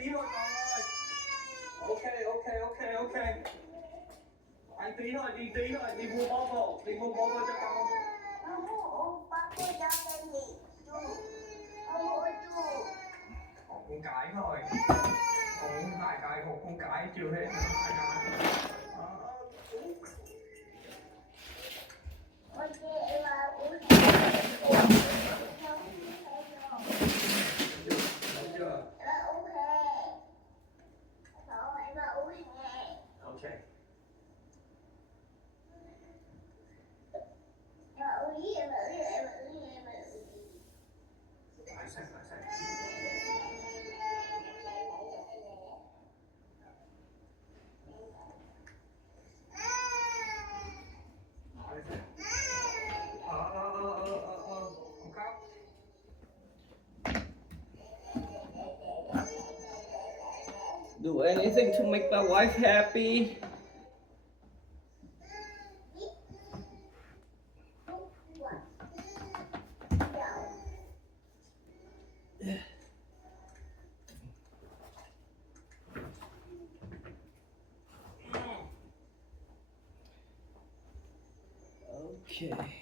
tí thôi con ơi. Ok. Anh tí thôi, đi mua bubble cho con. Bubble cho cái gì? Bubble chú. Một con cái thôi. Ủa, hai cái, một con cái chưa hết nữa, hai cái. Ok, em vào uống. Đúng chưa? Ok. Thôi, em vào uống hè. Ok. Lại xem. Không khóc. Do anything to make my wife happy. Okay.